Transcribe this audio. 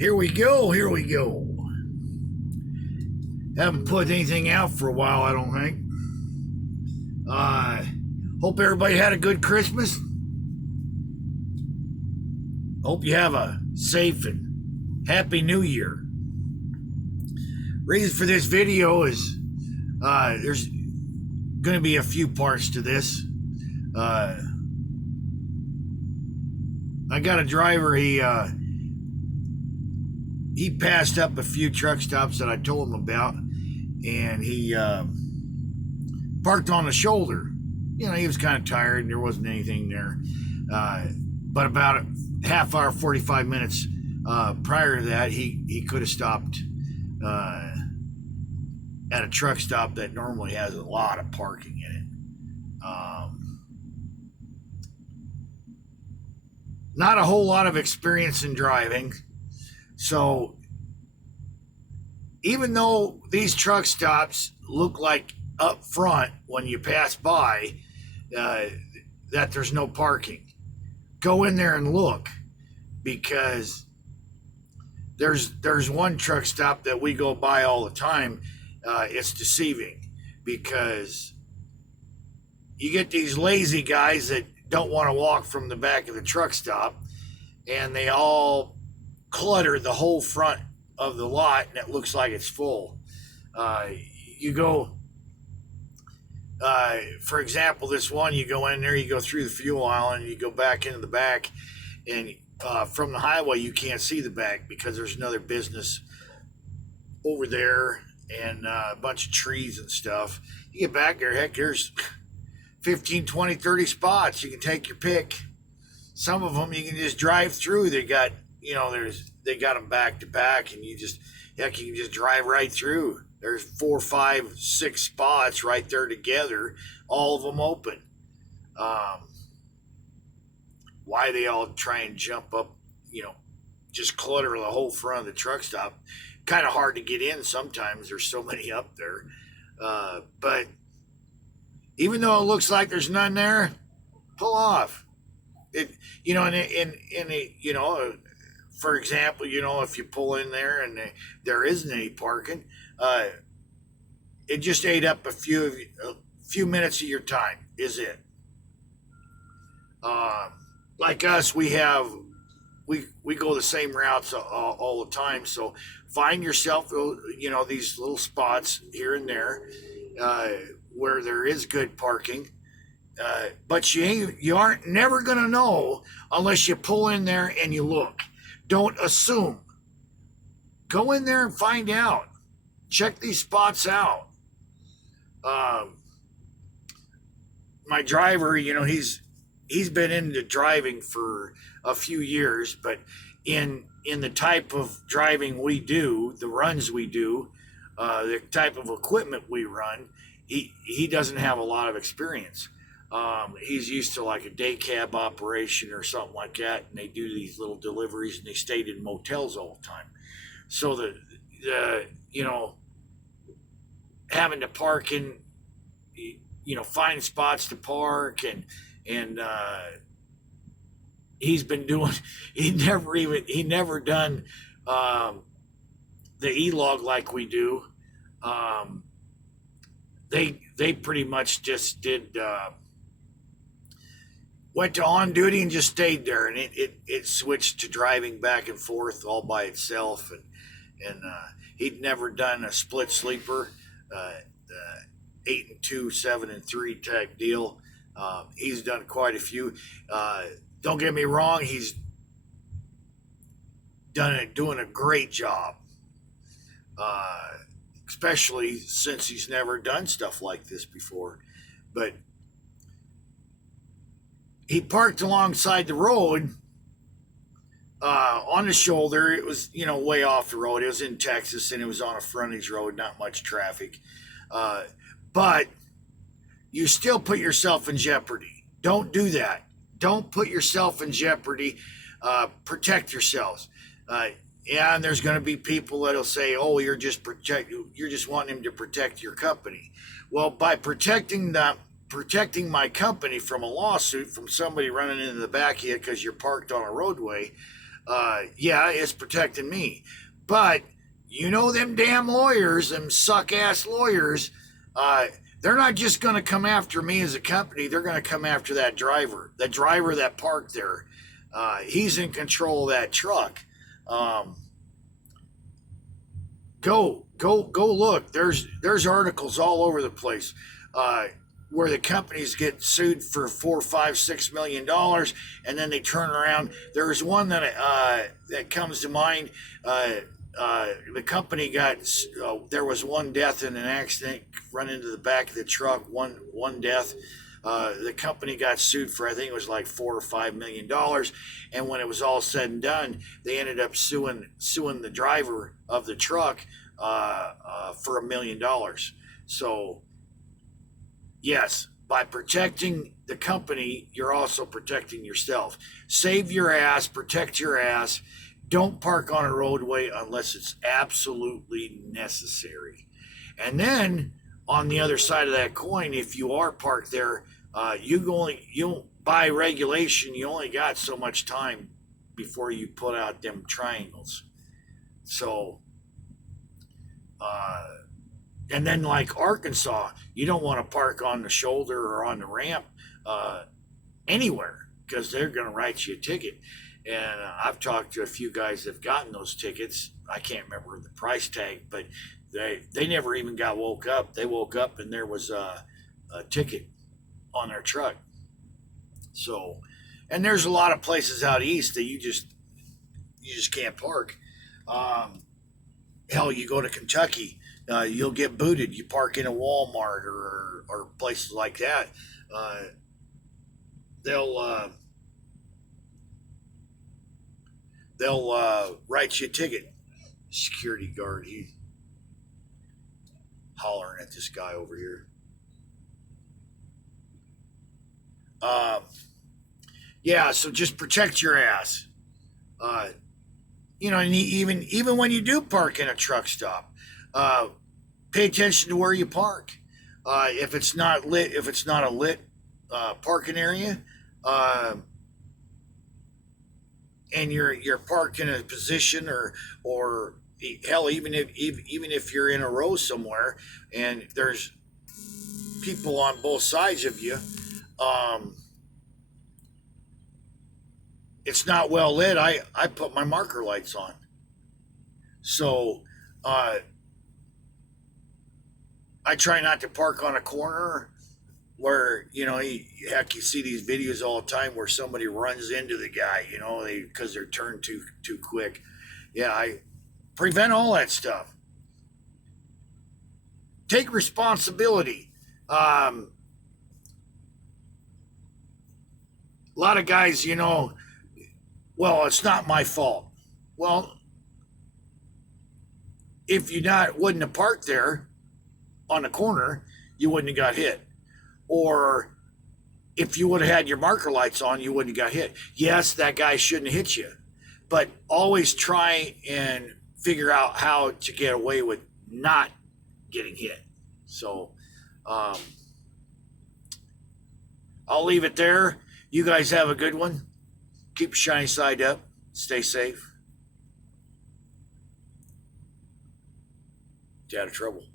Here we go. Here we go. Haven't put anything out for a while, I don't think. Hope everybody had a good Christmas. Hope you have a safe and happy New Year. Reason for this video is there's going to be a few parts to this. I got a driver. He passed up a few truck stops that I told him about, and he parked on the shoulder. You know, he was kind of tired and there wasn't anything there. But about a half hour, 45 minutes prior to that, he could have stopped at a truck stop that normally has a lot of parking in it. Not a whole lot of experience in driving. So even though these truck stops look like up front when you pass by that there's no parking, go in there and look, because there's one truck stop that we go by all the time. It's deceiving because you get these lazy guys that don't want to walk from the back of the truck stop, and they all clutter the whole front of the lot, and it looks like it's full. You go, for example, this one, you go in there, you go through the fuel aisle, and you go back into the back, and from the highway, you can't see the back because there's another business over there and a bunch of trees and stuff. You get back there, heck, there's 15, 20, 30 spots. You can take your pick. Some of them you can just drive through. They got, you know, they got them back to back, and you can just drive right through. There's 4, 5, 6 spots right there together, all of them open. Why they all try and jump up, you know, just clutter the whole front of the truck stop. Kind of hard to get in sometimes. There's so many up there. But even though it looks like there's none there, pull off. It, you know, you know, for example, you know, if you pull in there and there isn't any parking, it just ate up a few minutes of your time. Is it? Like us, we go the same routes all the time. So find yourself, you know, these little spots here and there where there is good parking. But you aren't never gonna know unless you pull in there and you look. Don't assume. Go in there and find out. Check these spots out. My driver, you know, he's been into driving for a few years, but in the type of driving we do, the runs we do, the type of equipment we run, he doesn't have a lot of experience. He's used to like a day cab operation or something like that, and they do these little deliveries, and they stayed in motels all the time. So the you know, having to park in, you know, find spots to park, and he's been doing, he never done the e-log like we do. They pretty much just did went to on duty and just stayed there, and it switched to driving back and forth all by itself, and he'd never done a split sleeper, 8 and 2, 7 and 3 type deal. He's done quite a few. Don't get me wrong, he's doing a great job, especially since he's never done stuff like this before. But he parked alongside the road on the shoulder. It was, you know, way off the road. It was in Texas, and it was on a frontage road, not much traffic. But you still put yourself in jeopardy. Don't do that. Don't put yourself in jeopardy. Protect yourselves. And there's going to be people that'll say, "Oh, you're just wanting him to protect your company." Well, by protecting my company from a lawsuit from somebody running into the back of you because you're parked on a roadway, Yeah, it's protecting me. But you know them damn lawyers, them suck ass lawyers, uh, they're not just going to come after me as a company. They're going to come after that driver, that parked there. He's in control of that truck. Um, go look. There's articles all over the place. Where the companies get sued for $4, $5, $6 million, and then they turn around. There's one that comes to mind. The company got there was one death in an accident, run into the back of the truck. One death. The company got sued for, I think it was like $4 or $5 million, and when it was all said and done, they ended up suing the driver of the truck for $1 million. So yes, by protecting the company, you're also protecting yourself. Save your ass, protect your ass. Don't park on a roadway unless it's absolutely necessary. And then on the other side of that coin, if you are parked there, you by regulation, you only got so much time before you put out them triangles. So, and then like Arkansas, you don't want to park on the shoulder or on the ramp anywhere because they're going to write you a ticket. And I've talked to a few guys that have gotten those tickets. I can't remember the price tag, but they never even got woke up. They woke up and there was a ticket on their truck. So, and there's a lot of places out east that you just can't park. Hell, you go to Kentucky, you'll get booted. You park in a Walmart or places like that. They'll write you a ticket. Security guard, he's hollering at this guy over here. Yeah, so just protect your ass. Uh, and even when you do park in a truck stop, pay attention to where you park. If it's not lit, if it's not a lit parking area, and you're parked in a position or hell, even if you're in a row somewhere and there's people on both sides of you, it's not well lit. I put my marker lights on. So I try not to park on a corner where heck, you see these videos all the time where somebody runs into the guy, because they're turned too quick. Yeah, I prevent all that stuff. Take responsibility. A lot of guys, well, it's not my fault. Well, if you wouldn't have parked there on the corner, you wouldn't have got hit. Or if you would have had your marker lights on, you wouldn't have got hit. Yes, that guy shouldn't have hit you, but always try and figure out how to get away with not getting hit. So I'll leave it there. You guys have a good one. Keep your shiny side up. Stay safe. Stay out of trouble.